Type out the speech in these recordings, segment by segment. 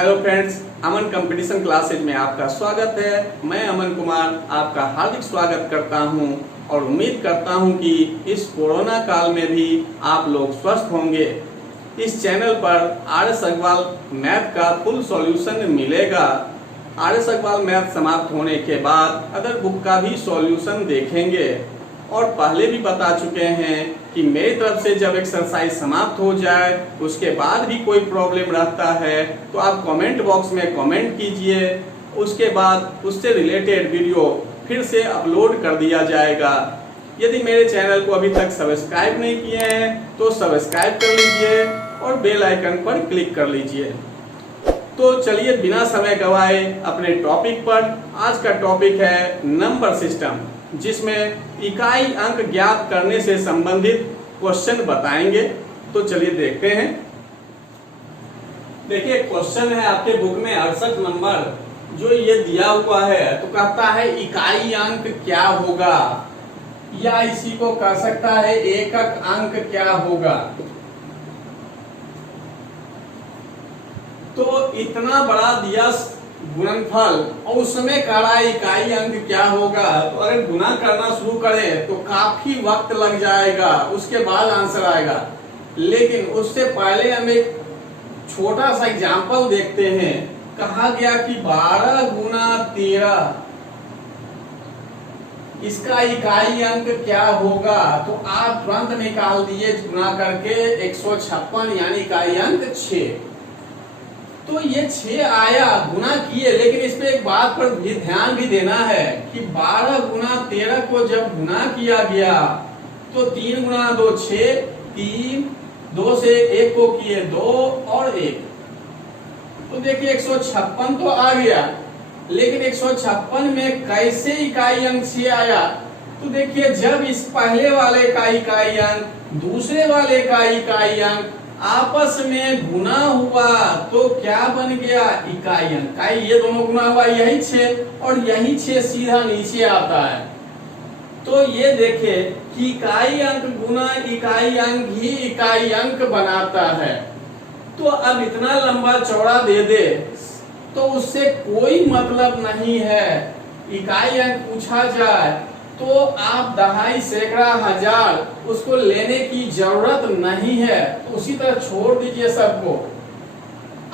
Hello friends, अमन competition classes में आपका स्वागत है। मैं अमन कुमार आपका हार्दिक स्वागत करता हूं और उम्मीद करता हूं कि इस कोरोना काल में भी आप लोग स्वस्थ होंगे। इस चैनल पर आर.एस. अग्रवाल मैथ का फुल सॉल्यूशन मिलेगा। आर.एस. अग्रवाल मैथ समाप्त होने के बाद अदर बुक का भी सॉल्यूशन देखेंगे और पहले भी बता चुके हैं कि मेरी तरफ से जब एक्सरसाइज समाप्त हो जाए उसके बाद भी कोई प्रॉब्लम रहता है तो आप कमेंट बॉक्स में कमेंट कीजिए। उसके बाद उससे रिलेटेड वीडियो फिर से अपलोड कर दिया जाएगा। यदि मेरे चैनल को अभी तक सब्सक्राइब नहीं किए हैं तो सब्सक्राइब कर लीजिए और बेल आइकन पर क्लिक कर लीजिए। तो चलिए बिना समय गवाए अपने टॉपिक पर। आज का टॉपिक है नंबर सिस्टम, जिसमें इकाई अंक ज्ञात करने से संबंधित क्वेश्चन बताएंगे। तो चलिए देखते हैं। देखिए क्वेश्चन है आपके बुक में 68 नंबर, जो ये दिया हुआ है तो कहता है इकाई अंक क्या होगा, या इसी को कह सकता है एकक अंक क्या होगा। तो इतना बड़ा दिया गुणनफल और उसमें कह रहा है इकाई अंक क्या होगा, तो अगर गुना करना शुरू करें तो काफी वक्त लग जाएगा, उसके बाद आंसर आएगा। लेकिन उससे पहले हम एक छोटा सा एग्जांपल देखते हैं। कहा गया कि 12 गुना 13 इसका इकाई अंक क्या होगा, तो आप तुरंत निकाल दिए गुना करके 156, यानी इकाई अंक 6। तो ये 6 आया, गुना किए, लेकिन इस पे एक बात पर भी ध्यान भी देना है कि 12 गुना 13 को जब गुना किया गया तो 3 गुना 2 6, 3 2 से 1 को किए 2 और 1, तो देखिए 156 तो आ गया। लेकिन 156 में कैसे इकाई अंक 6 आया, तो देखिए जब इस पहले वाले का इकाई अंक दूसरे वाले का इकाई अंक आपस में गुना हुआ तो क्या बन गया, इकाई अंक। ये दोनों गुना हुआ, यही 6 और यही 6 सीधा नीचे आता है। तो ये देखे कि इकाई अंक गुना इकाई अंक ही इकाई अंक बनाता है। तो अब इतना लंबा चौड़ा दे दे तो उससे कोई मतलब नहीं है। इकाई अंक पूछा जाए तो आप दहाई, सैकड़ा, हजार उसको लेने की जरूरत नहीं है, तो उसी तरह छोड़ दीजिए सबको।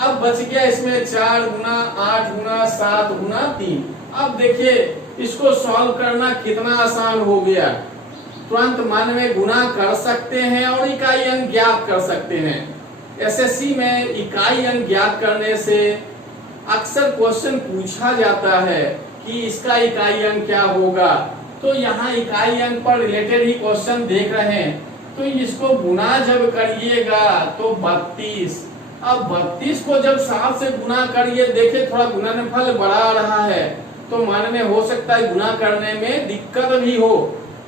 अब बच गया इसमें 4 गुना 8 गुना 7 गुना 3। अब देखिए इसको सॉल्व करना कितना आसान हो गया। तुरंत मन में गुना कर सकते हैं और इकाई अंक ज्ञात कर सकते हैं। एसएससी में इकाई अंक ज्ञात करने से अक्सर क्वेश्चन पूछा जाता है कि इसका इकाई अंक क्या होगा। तो यहाँ इकाई अंक पर रिलेटेड ही क्वेश्चन देख रहे हैं। तो इसको गुना जब करिएगा तो 32। अब 32 को जब 7 से गुना करिए, देखिए थोड़ा गुणनफल बढ़ा रहा है तो मन में हो सकता है गुना करने में दिक्कत भी हो।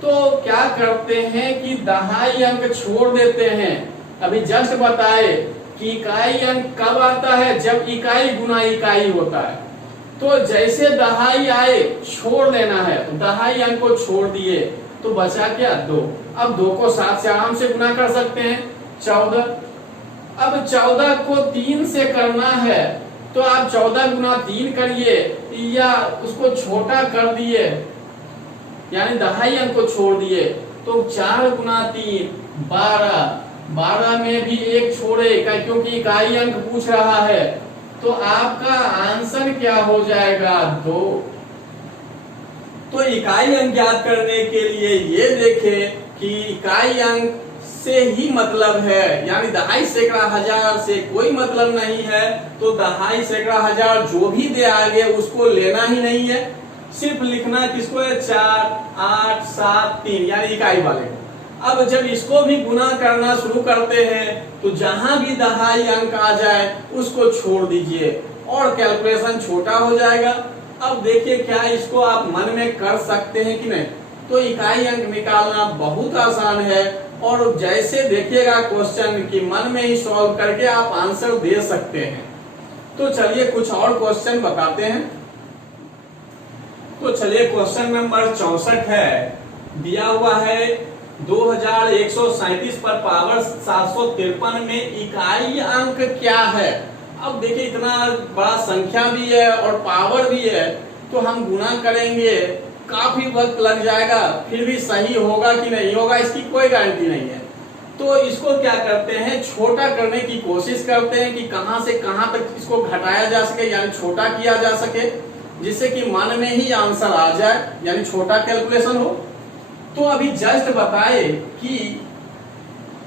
तो क्या करते हैं कि दहाई अंक छोड़ देते हैं। अभी जस्ट बताए कि इकाई अंक कब आता है, जब इकाई गुना इकाई होता है। तो जैसे दहाई आए छोड़ देना है, तो दहाई अंक को छोड़ दिए तो बचा क्या, 2। अब 2 को 7 से आराम से गुना कर सकते हैं, 14। अब 14 को 3 से करना है तो आप 14 गुना 3 करिए, या उसको छोटा कर दिए, यानी दहाई अंक को छोड़ दिए तो 4 गुना 3 12। 12 में भी 1 छोड़े क्योंकि इकाई अंक पूछ रहा है, तो आपका आंसर क्या हो जाएगा, 2। तो इकाई अंक ज्ञात करने के लिए ये देखें कि इकाई अंक से ही मतलब है, यानी दहाई, सैकड़ा, हजार से कोई मतलब नहीं है। तो दहाई, सैकड़ा, हजार जो भी दे आगे उसको लेना ही नहीं है, सिर्फ लिखना किसको है, 4 8 7 3, यानी इकाई वाले को। अब जब इसको भी गुना करना शुरू करते हैं तो जहां भी दहाई अंक आ जाए उसको छोड़ दीजिए और कैलकुलेशन छोटा हो जाएगा। अब देखिए क्या इसको आप मन में कर सकते हैं कि नहीं। तो इकाई अंक निकालना बहुत आसान है और जैसे देखिएगा क्वेश्चन की मन में ही सॉल्व करके आप आंसर दे सकते हैं। तो चलिए कुछ और क्वेश्चन बताते हैं। तो चलिए क्वेश्चन नंबर 64 है, दिया हुआ है 2137 पर पावर 753 में इकाई अंक क्या है। अब देखिए इतना बड़ा संख्या भी है और पावर भी है, तो हम गुना करेंगे, काफी वक्त लग जाएगा, फिर भी सही होगा कि नहीं होगा इसकी कोई गारंटी नहीं है। तो इसको क्या करते हैं, छोटा करने की कोशिश करते हैं कि कहां से कहां तक इसको घटाया जा सके, यानी छोटा किया जा सके, जिससे कि मन में ही आंसर आ जाए, यानी छोटा कैलकुलेशन हो। तो अभी जस्ट बताए कि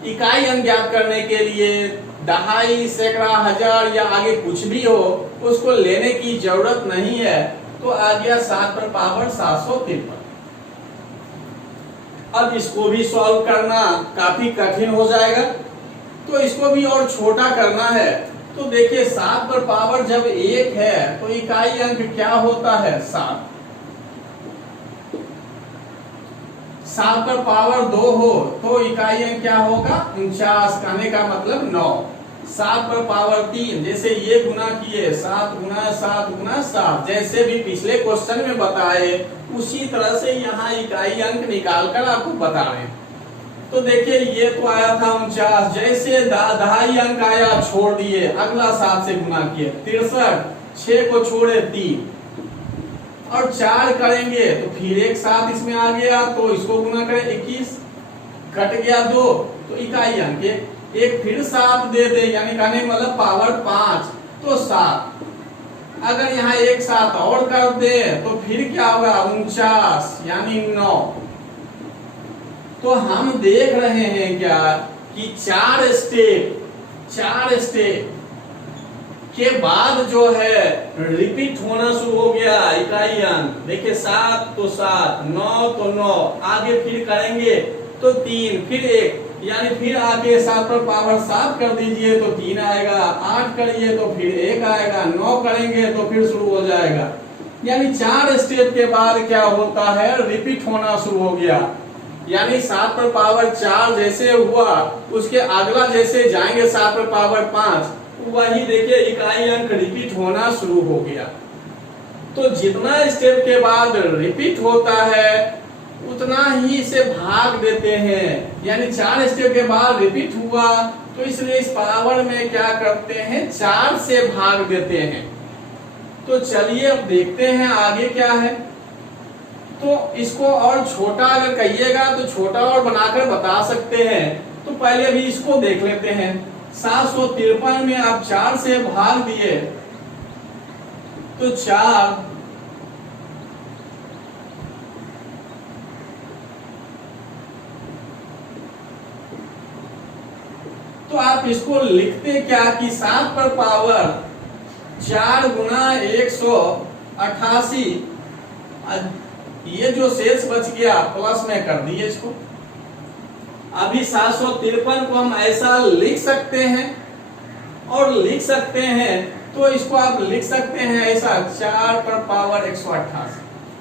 इकाई अंक ज्ञात करने के लिए दहाई, सैकड़ा, हजार या आगे कुछ भी हो उसको लेने की जरूरत नहीं है। तो आ गया 7 पर पावर 753। अब इसको भी सॉल्व करना काफी कठिन हो जाएगा, तो इसको भी और छोटा करना है। तो देखिए 7 पर पावर जब 1 है तो इकाई अंक क्या होता है, 7। 7 पर पावर 2 हो तो इकाई अंक क्या होगा, 49। कहने का मतलब 9। 7 पर पावर 3, जैसे ये गुना किए 7 गुना 7 गुना 7, जैसे भी पिछले क्वेश्चन में बताए उसी तरह से यहाँ इकाई अंक निकाल कर आपको बता रहे हैं। तो देखिए ये तो आया था 49, जैसे दहाई अंक आया छोड़ दिए, अगला 7 से गुना किए 63, 6 को छोड़े 3 और 4 करेंगे तो फिर एक 7 इसमें आ गया, तो इसको गुना करें 21, कट गया 2, तो इकाई अंक एक फिर 7 दे दे, यानी कहने मतलब पावर 5, तो 7। अगर यहाँ एक 7 और कर दे तो फिर क्या होगा, 49 यानी 9। तो हम देख रहे हैं क्या कि 4 स्टेप के बाद जो है रिपीट होना शुरू हो गया इकाई अंक। देखिए 7 तो 7, 9 तो 9, आगे फिर करेंगे तो 3, फिर 1, यानी फिर आगे 7 पर पावर 7 कर दीजिए तो 3 आएगा, 8 करिए तो फिर 1 आएगा, 9 करेंगे तो फिर शुरू हो जाएगा। यानी 4 स्टेप के बाद क्या होता है, रिपीट होना शुरू हो गया। यानी 7 पर पावर 4 जैसे हुआ, उसके अगला जैसे जाएंगे 7 पर पावर 5, वही देखिए इकाई अंक रिपीट होना शुरू हो गया। तो जितना स्टेप के बाद रिपीट होता है उतना ही इसे भाग देते हैं। यानी 4 स्टेप के बाद रिपीट हुआ तो इसलिए इस पावर में क्या करते हैं, 4 से भाग देते हैं। तो चलिए अब देखते हैं आगे क्या है। तो इसको और छोटा अगर कहिएगा तो छोटा और बनाकर बता सकते हैं। तो पहले अभी इसको देख लेते हैं। 753 में आप 4 से भाग दिए तो 4, तो आप इसको लिखते क्या कि 7 पर पावर 4 गुना 188, ये जो शेष बच गया प्लस में कर दिए इसको। अभी 753 को हम ऐसा लिख सकते हैं और लिख सकते हैं, तो इसको आप लिख सकते हैं ऐसा 4 पर पावर 188,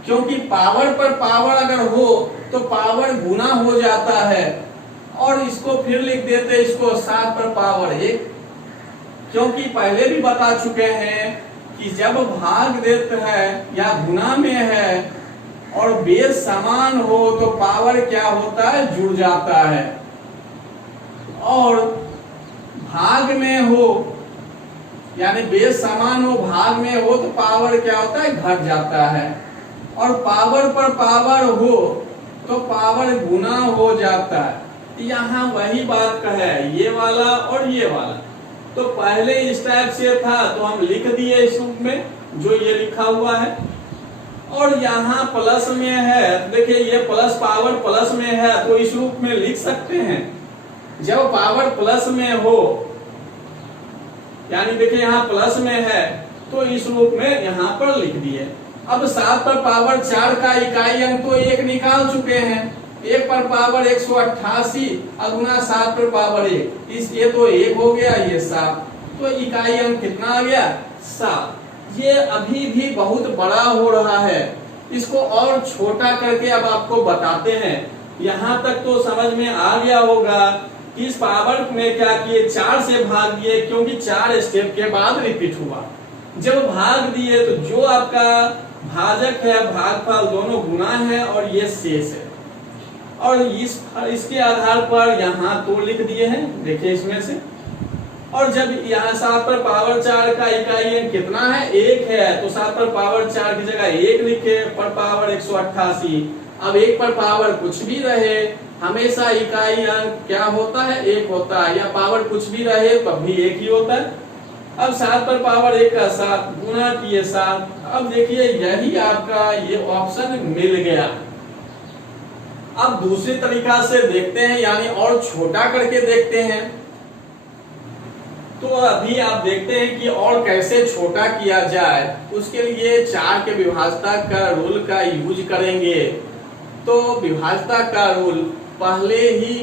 क्योंकि पावर पर पावर अगर हो तो पावर गुना हो जाता है। और इसको फिर लिख देते इसको 7 पर पावर 1, क्योंकि पहले भी बता चुके हैं कि जब भाग देते हैं या गुना में है और बेस समान हो तो पावर क्या होता है, जुड़ जाता है। और भाग में हो यानी बेस समान हो, भाग में हो तो पावर क्या होता है, घट जाता है। और पावर पर पावर हो तो पावर गुना हो जाता है। यहाँ वही बात का है, ये वाला और ये वाला। तो पहले इस टाइप से था तो हम लिख दिए इस रूप में जो ये लिखा हुआ है, और यहाँ प्लस में है, देखिए ये प्लस पावर प्लस में है तो इस रूप में लिख सकते हैं। जब पावर प्लस में हो, यानी देखिए यहाँ प्लस में है तो इस रूप में यहाँ पर लिख दिए। अब 7 पर पावर 4 का इकाई अंक तो 1 निकाल चुके हैं, 1 पर पावर 188 गुना 7 पर पावर 1, इस ये तो 1 हो गया, ये 7, तो इकाई अंक कितना आ गया, 7। ये अभी भी बहुत बड़ा हो रहा है, इसको और छोटा करके अब आपको बताते हैं। यहाँ तक तो समझ में आ गया होगा कि इस पावर में क्या किए, 4 से भाग दिए, क्योंकि 4 स्टेप के बाद रिपीट हुआ। जब भाग दिए तो जो आपका भाजक है भागफल दोनों गुना है और ये शेष है, और इसके आधार पर यहाँ तो लिख दिए हैं। देखिए इसमें से और जब यहाँ 7 पर पावर 4 का इकाई अंक कितना है, 1 है, तो 7 पर पावर 4 की जगह 1 लिखे, पर पावर 188। अब 1 पर पावर कुछ भी रहे, हमेशा इकाई अंक क्या होता है, 1 होता है, या पावर कुछ भी रहे तब भी 1 ही होता है। अब 7 पर पावर 1 का 7 गुना किए 7। अब देखिए यही आपका ये ऑप्शन मिल गया। अब दूसरी तरीका से देखते हैं, यानी और छोटा करके देखते हैं। तो अभी आप देखते हैं कि और कैसे छोटा किया जाए। उसके लिए 4 के विभाजता का रूल का यूज करेंगे। तो विभाजता का रूल पहले ही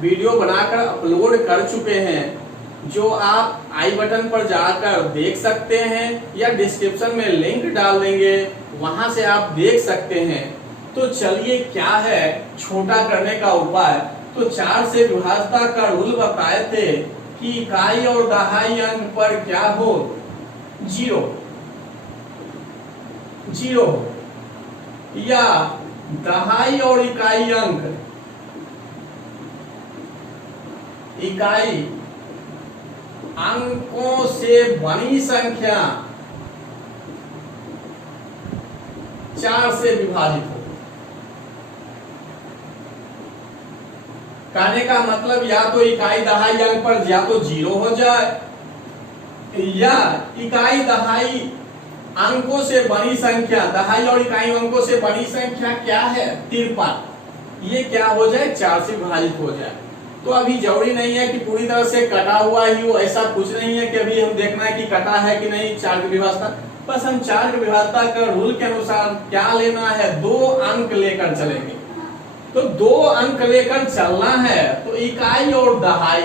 वीडियो बनाकर अपलोड कर चुके हैं, जो आप आई बटन पर जाकर देख सकते हैं, या डिस्क्रिप्शन में लिंक डाल देंगे, वहां से आप देख सकते हैं। तो चलिए क्या है छोटा करने का उपाय। तो 4 से विभाजता का रूल बताए थे कि इकाई और दहाई अंक पर क्या हो, 0 0, या दहाई और इकाई अंक, इकाई अंकों से बनी संख्या 4 से विभाजित हो। कहने का मतलब या तो इकाई दहाई अंक पर या तो 0 हो जाए, या इकाई दहाई अंकों से बनी संख्या, दहाई और इकाई अंकों से बनी संख्या क्या है, 53, ये क्या हो जाए, 4 से विभाजित हो जाए। तो अभी जरूरी नहीं है कि पूरी तरह से कटा हुआ ही हो, ऐसा कुछ नहीं है कि अभी हम देखना है कि कटा है कि नहीं 4 की विभाजता। बस हम 4 की विभाजता का रूल के अनुसार क्या लेना है, 2 अंक लेकर चलेंगे। तो 2 अंक लेकर चलना है, तो इकाई और दहाई।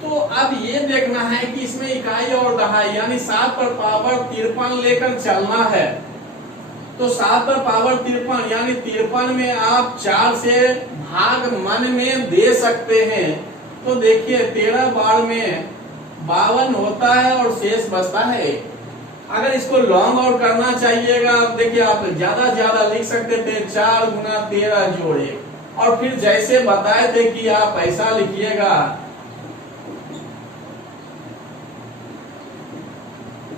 तो अब ये देखना है कि इसमें इकाई और दहाई यानी 7 पर पावर 53 लेकर चलना है। तो 7 पर पावर 53 यानी 53 में आप 4 से भाग मन में दे सकते हैं। तो देखिए 13 बार में 52 होता है और शेष बचता है। अगर इसको लॉन्ग आउट करना चाहिएगा, आप देखिए आप ज्यादा लिख सकते थे, 4 गुना 13 जोड़ 1, और फिर जैसे बताए थे कि आप ऐसा लिखिएगा,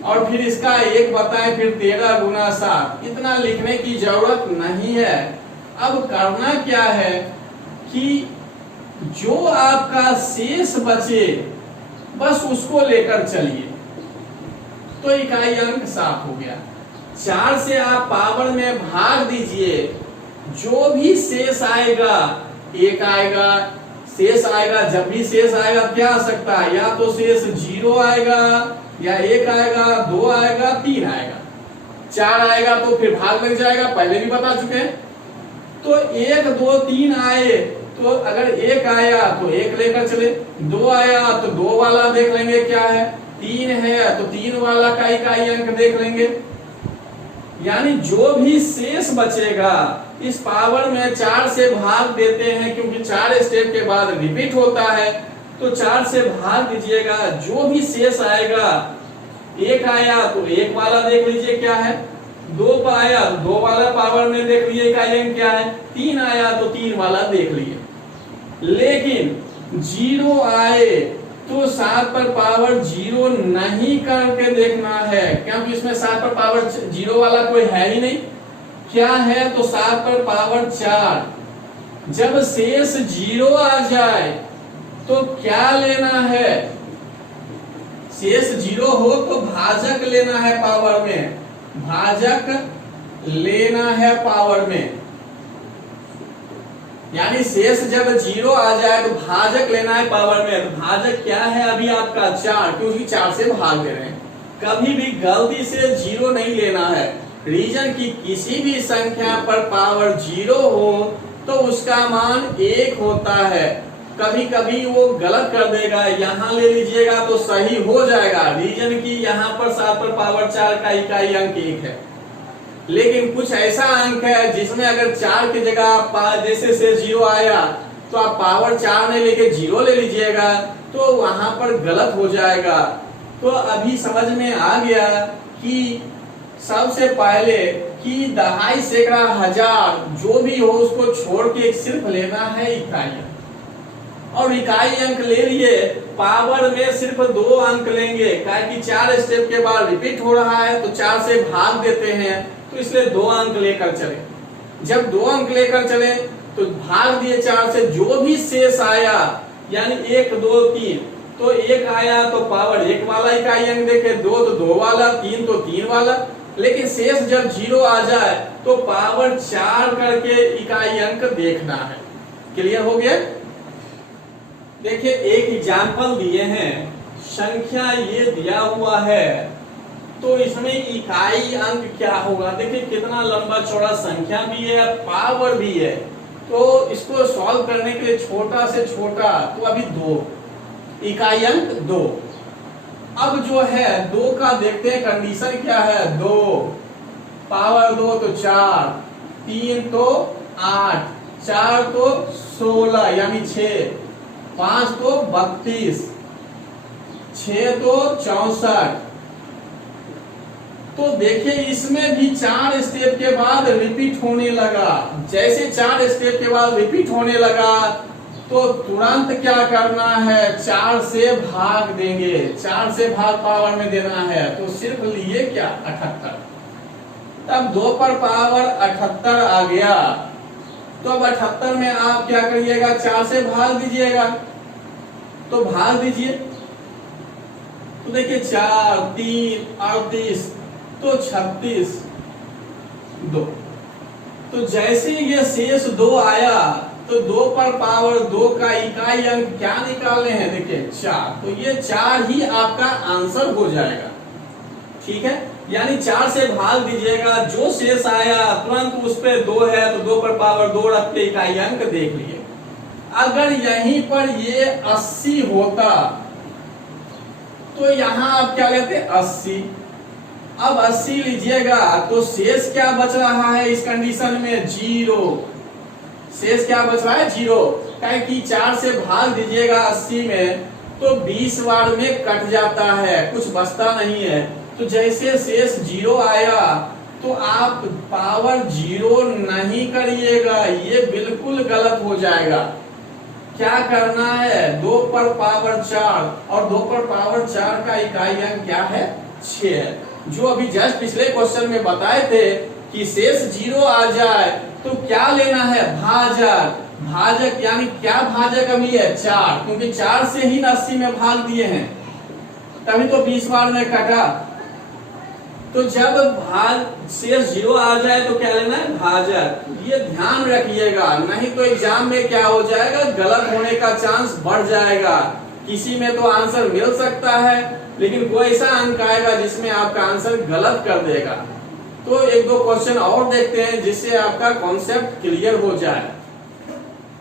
और फिर इसका 1 बताए, फिर 13 गुना 7, इतना लिखने की जरूरत नहीं है। अब करना क्या है कि जो आपका शेष बचे बस उसको लेकर चलिए। तो इकाई अंक 7 हो गया। 4 से आप पावर में भाग दीजिए, जो भी शेष आएगा, 1 आएगा, शेष आएगा। जब भी शेष आएगा क्या आ सकता है, या तो शेष 0 आएगा, या 1 आएगा, 2 आएगा, 3 आएगा। 4 आएगा तो फिर भाग लग जाएगा, पहले भी बता चुके हैं। तो 1 2 3 आए, तो अगर 1 आया तो 1 लेकर चले, 2 आया तो 2 वाला देख लेंगे क्या है, 3 है तो 3 वाला का इकाई अंक देख लेंगे। यानी जो भी शेष बचेगा इस पावर में 4 से भाग देते हैं, क्योंकि 4 स्टेप के बाद रिपीट होता है। तो 4 से भाग दीजिएगा, जो भी शेष आएगा, 1 आया तो 1 वाला देख लीजिए क्या है, 2 आया तो 2 वाला पावर में देख लीजिए इकाई अंक क्या है, 3 आया तो 3 वाला देख लीजिए। लेकिन 0 आए तो 7 पर पावर 0 नहीं करके देखना है, क्योंकि इसमें 7 पर पावर 0 वाला कोई है ही नहीं। क्या है, तो 7 पर पावर 4। जब शेष 0 आ जाए तो क्या लेना है, शेष 0 हो तो भाजक लेना है पावर में, भाजक लेना है पावर में। यानी शेष जब 0 आ जाए तो भाजक लेना है पावर में। तो भाजक क्या है अभी आपका 4, क्योंकि 4 से भाग दे रहे हैं। कभी भी गलती से 0 नहीं लेना है। रीजन की किसी भी संख्या पर पावर 0 हो तो उसका मान 1 होता है। कभी कभी वो गलत कर देगा, यहाँ ले लीजिएगा तो सही हो जाएगा। रीजन की यहाँ पर 7 पर पावर 4 का इकाई अंक 1 है, लेकिन कुछ ऐसा अंक है जिसमें अगर 4 की जगह जैसे से 0 आया तो आप पावर 4 नहीं लेके 0 ले लीजिएगा, तो वहां पर गलत हो जाएगा। तो अभी समझ में आ गया कि सबसे पहले कि दहाई, सैकड़ा, हजार जो भी हो उसको छोड़ के सिर्फ लेना है इकाई, और इकाई अंक ले लिए, पावर में सिर्फ 2 अंक लेंगे, क्या कि 4 स्टेप के बाद रिपीट हो रहा है तो 4 से भाग देते हैं, तो इसलिए 2 अंक लेकर चले। जब 2 अंक लेकर चले तो भाग दिए 4 से, जो भी शेष आया यानी 1 2 3, तो 1 आया तो पावर 1 वाला इकाई अंक देखे, 2 तो 2 वाला, 3 तो 3 वाला, लेकिन शेष जब 0 आ जाए तो पावर 4 करके इकाई अंक देखना है। क्लियर हो गया? देखिए एक एग्जाम्पल दिए हैं, संख्या ये दिया हुआ है, तो इसमें इकाई अंक क्या होगा? देखिए कितना लंबा चौड़ा संख्या भी है, पावर भी है, तो इसको सॉल्व करने के लिए छोटा से छोटा तो अभी 2 इकाई अंक 2। अब जो है 2 का देखते हैं कंडीशन क्या है। 2 पावर 2 तो 4, 3 तो 8, 4 तो 16 यानी 6, 5 तो 32, 6 तो 64। तो देखिए इसमें भी 4 स्टेप के बाद रिपीट होने लगा। जैसे 4 स्टेप के बाद रिपीट होने लगा तो तुरंत क्या करना है, 4 से भाग देंगे, 4 से भाग पावर में देना है, तो सिर्फ लिए क्या 78। तब 2 पर पावर 78 आ गया, तो अब 78 में आप क्या करिएगा, 4 से भाग दीजिएगा, तो भाग दीजिए, तो देखिए 4 3 38 तो 36 2। तो जैसे ये शेष 2 आया तो 2 पर पावर 2 का इकाई अंक क्या निकालने हैं, देखिए 4, तो ये 4 ही आपका आंसर हो जाएगा। ठीक है, यानी 4 से भाग दीजिएगा, जो शेष आया तुरंत उस पे 2 है तो 2 पर पावर 2 रख के इकाई अंक देख लिए। अगर यहीं पर ये 80 होता तो यहां आप क्या लेते 80। अब 80 लीजिएगा तो शेष क्या बच रहा है इस कंडीशन में, 0। शेष क्या बच रहा है, 0। क्या कि 4 से भाग दीजिएगा 80 में तो 20 बार में कट जाता है, कुछ बचता नहीं है। तो जैसे शेष 0 आया तो आप पावर 0 नहीं करिएगा, ये बिल्कुल गलत हो जाएगा। क्या करना है, 2 पर पावर 4, और 2 पर पावर 4 का इकाई अंक क्या है, 6 है। जो अभी जस्ट पिछले क्वेश्चन में बताए थे कि शेष 0 आ जाए तो क्या लेना है, भाजक। भाजक यानी क्या भाजक अभी है, 4, क्योंकि 4 से ही 80 में भाग दिए हैं, तभी तो 20 बार में कटा। तो जब भाग शेष 0 आ जाए तो क्या लेना है, भाजक। ये ध्यान रखिएगा, नहीं तो एग्जाम में क्या हो जाएगा, गलत होने का चांस बढ़ जाएगा। किसी में तो आंसर मिल सकता है लेकिन कोई ऐसा अंक आएगा जिसमें आपका आंसर गलत कर देगा। तो 1-2 क्वेश्चन और देखते हैं जिससे आपका कॉन्सेप्ट क्लियर हो जाए।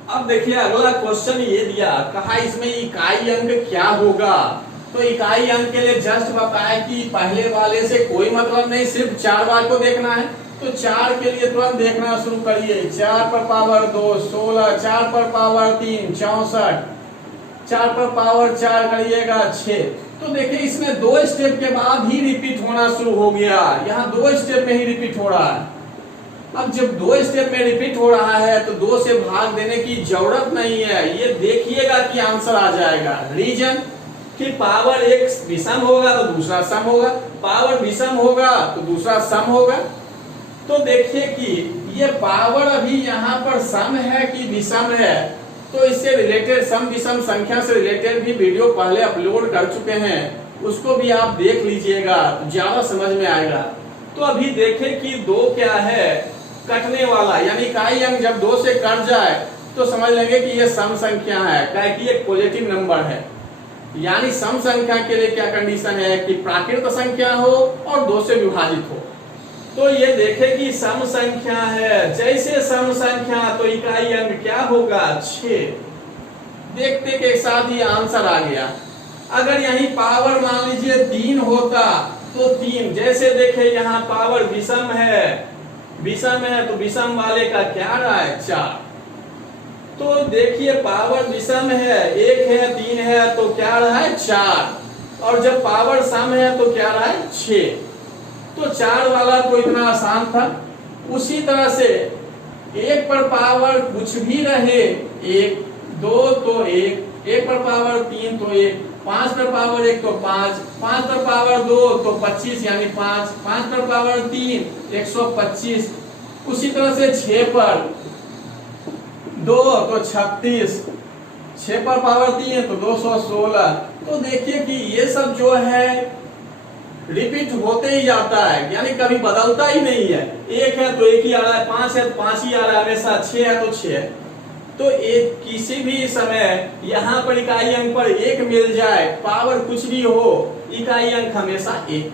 अब देखिए अगला क्वेश्चन ये दिया, कहा इसमें इकाई अंक क्या होगा। तो इकाई अंक के लिए जस्ट बताया कि पहले वाले से कोई मतलब नहीं, सिर्फ 4 बार को देखना है। तो 4 के लिए तुरंत देखना शुरू करिए, 4 पर पावर 2 16, 4 पर पावर 3 64, 4 पर पावर 4 करिएगा 6। तो देखिए इसमें 2 स्टेप के बाद ही रिपीट होना शुरू हो गया, यहाँ 2 स्टेप में ही रिपीट हो रहा है। अब जब 2 स्टेप में रिपीट हो रहा है तो 2 से भाग देने की जरूरत नहीं है, ये देखिएगा कि आंसर आ जाएगा। रीजन कि पावर एक विषम होगा तो दूसरा सम होगा, पावर विषम होगा तो दूसरा सम होगा। तो देखिए कि ये पावर अभी यहाँ पर सम है कि विषम है, तो इससे रिलेटेड सम विषम संख्या से रिलेटेड भी वीडियो पहले अपलोड कर चुके हैं, उसको भी आप देख लीजिएगा, ज्यादा समझ में आएगा। तो अभी देखें कि 2 क्या है, कटने वाला, यानी इकाई अंक जब 2 से कट जाए तो समझ लेंगे कि ये सम संख्या है, क्या कि एक पॉजिटिव नंबर है। यानी सम संख्या के लिए क्या कंडीशन है कि प्राकृत संख्या हो और 2 से विभाजित हो। तो ये देखें कि सम संख्या है, जैसे सम संख्या तो इकाई अंक क्या होगा, 6। देखते के साथ ही आंसर आ गया। अगर यही पावर मान लीजिए 3 होता तो 3, जैसे देखे यहाँ पावर विषम है तो विषम वाले का क्या रहा है, 4। तो देखिए पावर विषम है, 1 है 3 है तो क्या रहा है, 4, और जब पावर सम है तो क्या रहा है, 6। तो 4 वाला तो इतना आसान था। उसी तरह से 1 पर पावर कुछ भी रहे, 1 2 तो 1, 1 पर पावर 3 तो 1, 5 पर पावर 1 तो 5, 5 पर पावर 2 तो 25 यानी 5, 5 पर पावर 3 125। उसी तरह से 6 पर 2 तो 36, 6 पर पावर 3 तो 216। तो देखिए कि ये सब जो है रिपीट होते ही जाता है, यानी कभी बदलता ही नहीं है। 1 है तो 1 ही आ रहा है, 5 है तो 5 ही आ रहा है हमेशा, 6 है तो 6 है। तो एक किसी भी समय यहाँ पर इकाई अंक पर 1 मिल जाए, पावर कुछ भी हो, इकाई अंक हमेशा 1।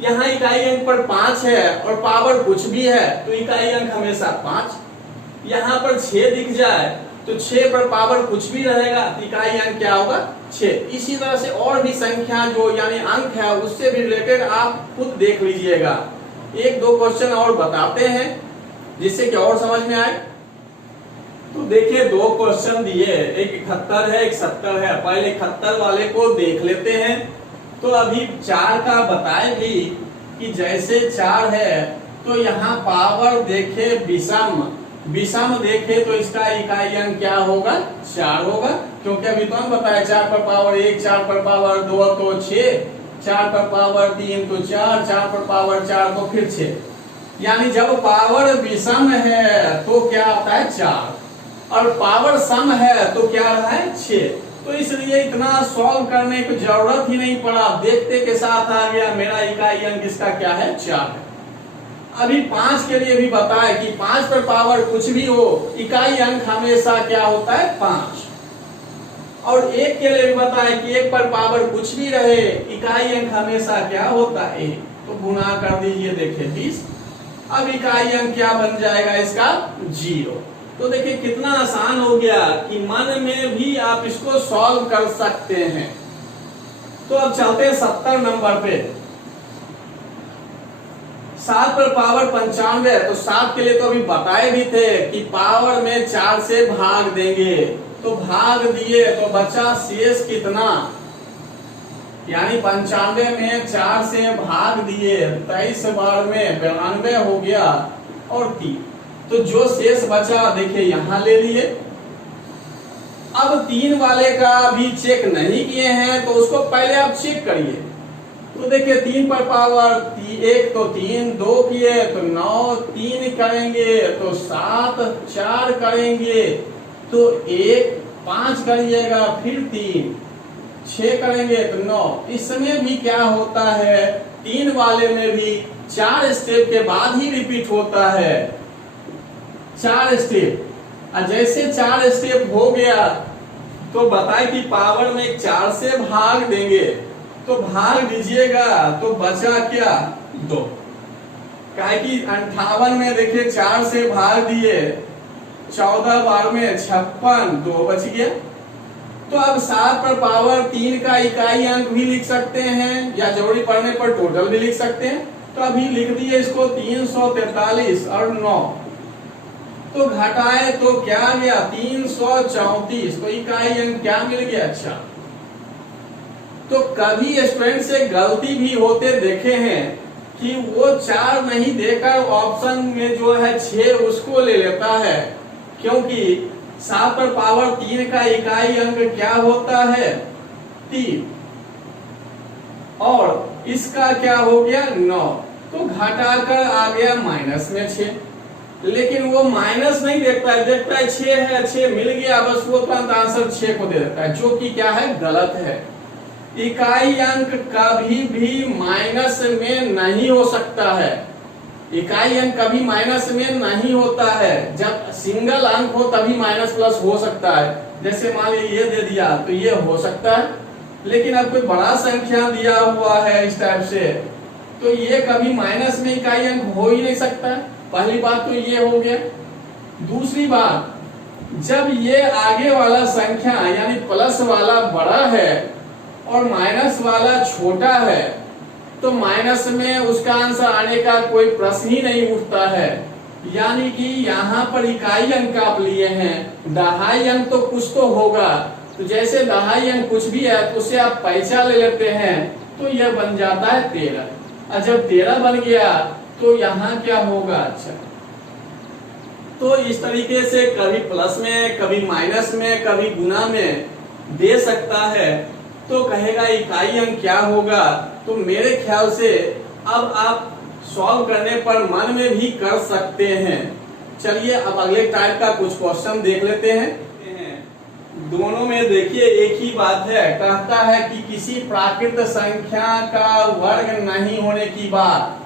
यहाँ इकाई अंक पर 5 है और पावर कुछ भी है तो इकाई अंक हमेशा 5। यहाँ पर 6 दिख जाए तो 6 पर पावर कुछ भी रहेगा, इकाई अंक क्या होगा 6। इसी तरह से और भी संख्या जो यानी अंक है उससे भी रिलेटेड आप खुद देख लीजिएगा। 1-2 क्वेश्चन और बताते हैं जिससे कि और समझ में आए। तो देखिए 2 क्वेश्चन दिए, एक 71 है, एक 70 है। पहले 71 वाले को देख लेते हैं। तो अभी 4 का बताए भी कि जैसे 4 है तो यहाँ पावर देखे विषम देखे तो इसका इकाई अंक क्या होगा 4 होगा, क्योंकि अभी तो हम बताया 4 पर पावर 1, 4 पर पावर 2 तो 6, 4 पर पावर 3 तो 4, 4 पर पावर 4 तो फिर 6। यानी जब पावर विषम है तो क्या आता है 4 और पावर सम है तो क्या रहा है 6। तो इसलिए इतना सॉल्व करने की जरूरत ही नहीं पड़ा, देखते के साथ आ गया मेरा इकाई अंक इसका क्या है 4 है। अभी 5 के लिए भी बताया कि 5 पर पावर कुछ भी हो, इकाई अंक हमेशा क्या होता है 5। और 1 के लिए भी बताया कि 1 पर पावर कुछ भी रहे, इकाई अंक हमेशा क्या होता है 1। तो गुना कर दीजिए, देखिए 20। अब इकाई अंक क्या बन जाएगा इसका 0। तो देखिए कितना आसान हो गया कि मन में भी आप इसको सॉल्व कर सकते हैं। तो अब चलते हैं 70 नंबर पे। 7 पर पावर 95 है, तो 7 के लिए तो अभी बताए भी थे कि पावर में 4 से भाग देंगे। तो भाग दिए तो बचा शेष कितना, यानी 95 में 4 से भाग दिए, 23 बार में 92 हो गया और 3। तो जो शेष बचा देखिए यहाँ ले लिए। अब 3 वाले का भी चेक नहीं किए हैं तो उसको पहले आप चेक करिए। तो देखिए 3 पर पावर 1 तो 3, 2 किए तो 9, 3 करेंगे तो 7, 4 करेंगे तो 1, 5 करिएगा फिर 3, 6 करेंगे तो 9। इसमें भी क्या होता है 3 वाले में भी 4 स्टेप के बाद ही रिपीट होता है, 4 स्टेप। और जैसे 4 स्टेप हो गया तो बताए कि पावर में 4 से भाग देंगे, तो भाग दीजिएगा तो बचा क्या 2। काहे कि 58 में देखिए 4 से भाग दिए, 14 बार में 56, 2 बच गया। तो अब 7 पर पावर 3 का इकाई अंक भी लिख सकते हैं या जरूरी पड़ने पर टोटल भी लिख सकते हैं। तो अभी लिख दिए इसको 343 और 9, तो घटाए तो क्या गया 334। तो इकाई अंक क्या मिल गया। अच्छा, तो कभी स्टूडेंट से गलती भी होते देखे हैं कि वो 4 नहीं देकर ऑप्शन में जो है 6 उसको ले लेता है, क्योंकि 7 पर पावर 3 का इकाई अंक क्या होता है 3 और इसका क्या हो गया 9। तो घटाकर आ गया माइनस में 6, लेकिन वो माइनस नहीं देखता है, देखता है 6 है, 6 मिल गया, बस वो तुरंत आंसर 6 को दे देता है, जो कि क्या है गलत है। इकाई अंक कभी भी माइनस में नहीं हो सकता है, इकाई अंक कभी माइनस में नहीं होता है। जब सिंगल अंक हो तभी माइनस प्लस हो सकता है। जैसे मान लीजिए ये दे दिया तो ये हो सकता है, लेकिन अब कोई बड़ा संख्या दिया हुआ है इस टाइप से तो ये कभी माइनस में इकाई अंक हो ही नहीं सकता है। पहली बात तो ये हो गया। दूसरी बात, जब ये आगे वाला संख्या यानी प्लस वाला बड़ा है और माइनस वाला छोटा है तो माइनस में उसका आंसर आने का कोई प्रश्न ही नहीं उठता है। यानी कि यहाँ पर इकाई अंक आप लिए हैं, दहाई अंक तो कुछ तो होगा। तो जैसे दहाई अंक कुछ भी है तो उसे आप पैसा ले लेते हैं, तो यह बन जाता है 13। और जब 13 बन गया तो यहाँ क्या होगा। अच्छा, तो इस तरीके से कभी प्लस में, कभी माइनस में, कभी गुना में दे सकता है। तो कहेगा इकाई अंक क्या होगा। तो मेरे ख्याल से अब आप सॉल्व करने पर मन में भी कर सकते हैं। चलिए अब अगले टाइप का कुछ क्वेश्चन देख लेते हैं। दोनों में देखिए एक ही बात है, कहता है कि किसी प्राकृत संख्या का वर्ग नहीं होने की बात।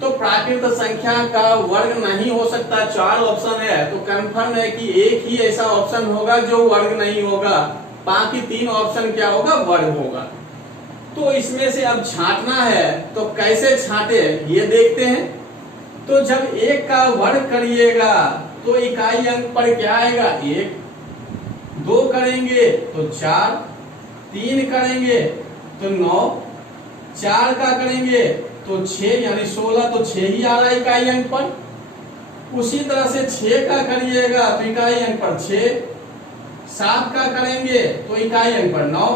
तो प्राकृत संख्या का वर्ग नहीं हो सकता, 4 ऑप्शन है, तो कंफर्म है कि एक ही ऐसा ऑप्शन होगा जो वर्ग नहीं होगा, बाकी 3 ऑप्शन क्या होगा, वर्ग होगा। तो इसमें से अब छांटना है, तो कैसे छांटे ये देखते हैं। तो जब 1 का वर्ग करिएगा तो इकाई अंक पर क्या आएगा, 1, 2 करेंगे तो 4, 3 करेंगे तो 9, 4 का करेंगे तो 6 यानी 16, तो 6 ही आ रहा है इकाई अंक पर। उसी तरह से 6 का करिएगा तो इकाई अंक पर 6, 7 का करेंगे तो इकाई अंक पर 9,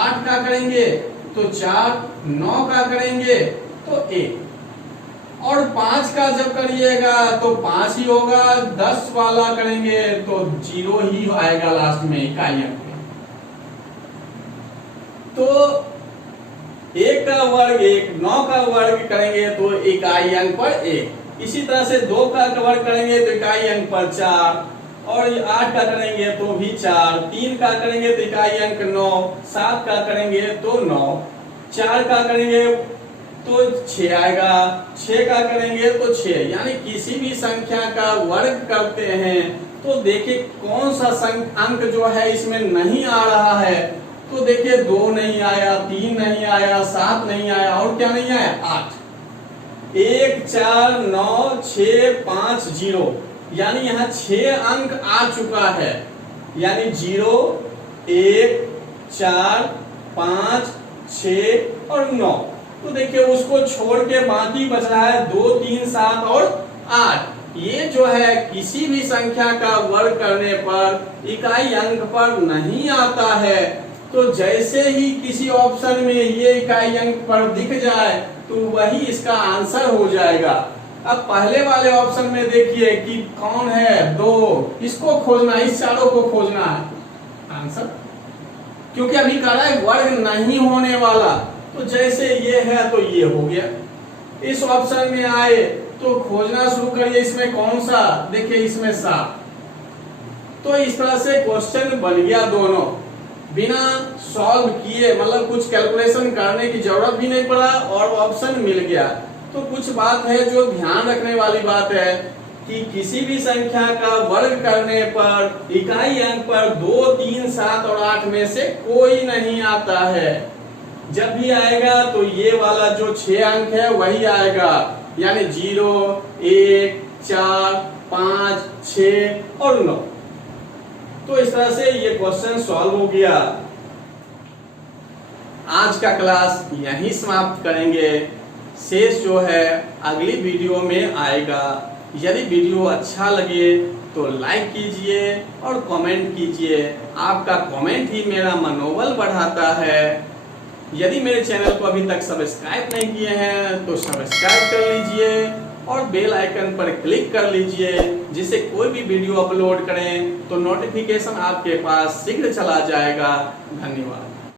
8 का करेंगे तो 4, 9 का करेंगे तो 1, और 5 का जब करिएगा तो 5 ही होगा, 10 वाला करेंगे तो 0 ही आएगा लास्ट में इकाई अंक में। तो 1 का वर्ग 1, 9 का वर्ग करेंगे तो इकाई अंक पर 1, इसी तरह से 2 का वर्ग करेंगे तो इकाई अंक पर 4, और 8 का करेंगे तो भी 4, 3 का करेंगे तो इकाई अंक 9, 7 का करेंगे तो 9, 4 का करेंगे तो 6 आएगा, 6 का करेंगे तो 6, यानी किसी भी संख्या का वर्ग करते हैं तो देखिए कौन सा अंक जो है इसमें नहीं आ रहा है। तो देखिए 2 नहीं आया, 3 नहीं आया, 7 नहीं आया, और क्या नहीं आया, 8। 1, 4, 9, 6, 5, 0, यानी यहाँ 6 अंक आ चुका है, यानी 0, 1, 4, 5, 6 और 9। तो देखिए उसको छोड़ के बाकी बच रहा है 2, 3, 7 और 8। ये जो है किसी भी संख्या का वर्ग करने पर इकाई अंक पर नहीं आता है। तो जैसे ही किसी ऑप्शन में ये इकाई अंक पर दिख जाए तो वही इसका आंसर हो जाएगा। अब पहले वाले ऑप्शन में देखिए कि कौन है, 2, इसको खोजना, इस चारों को खोजना है आंसर, क्योंकि अभी कह रहा है वर्ग नहीं होने वाला। तो जैसे ये है तो ये हो गया। इस ऑप्शन में आए तो खोजना शुरू करिए, इसमें कौन सा, देखिए इसमें 7। तो इस तरह से क्वेश्चन बन गया दोनों, बिना सॉल्व किए, मतलब कुछ कैलकुलेशन करने की जरूरत भी नहीं पड़ा और ऑप्शन मिल गया। तो कुछ बात है जो ध्यान रखने वाली बात है कि किसी भी संख्या का वर्ग करने पर इकाई अंक पर 2, 3, 7 और 8 में से कोई नहीं आता है। जब भी आएगा तो ये वाला जो 6 अंक है वही आएगा, यानी 0, 1, 4, 5, 6 और 9। तो इस तरह से ये क्वेश्चन सॉल्व हो गया। आज का क्लास यहीं समाप्त करेंगे, शेष जो है अगली वीडियो में आएगा। यदि वीडियो अच्छा लगे तो लाइक कीजिए और कमेंट कीजिए, आपका कमेंट ही मेरा मनोबल बढ़ाता है। यदि मेरे चैनल को अभी तक सब्सक्राइब नहीं किए हैं तो सब्सक्राइब कर लीजिए और बेल आइकन पर क्लिक कर लीजिए, जिससे कोई भी वीडियो अपलोड करें तो नोटिफिकेशन आपके पास शीघ्र चला जाएगा। धन्यवाद।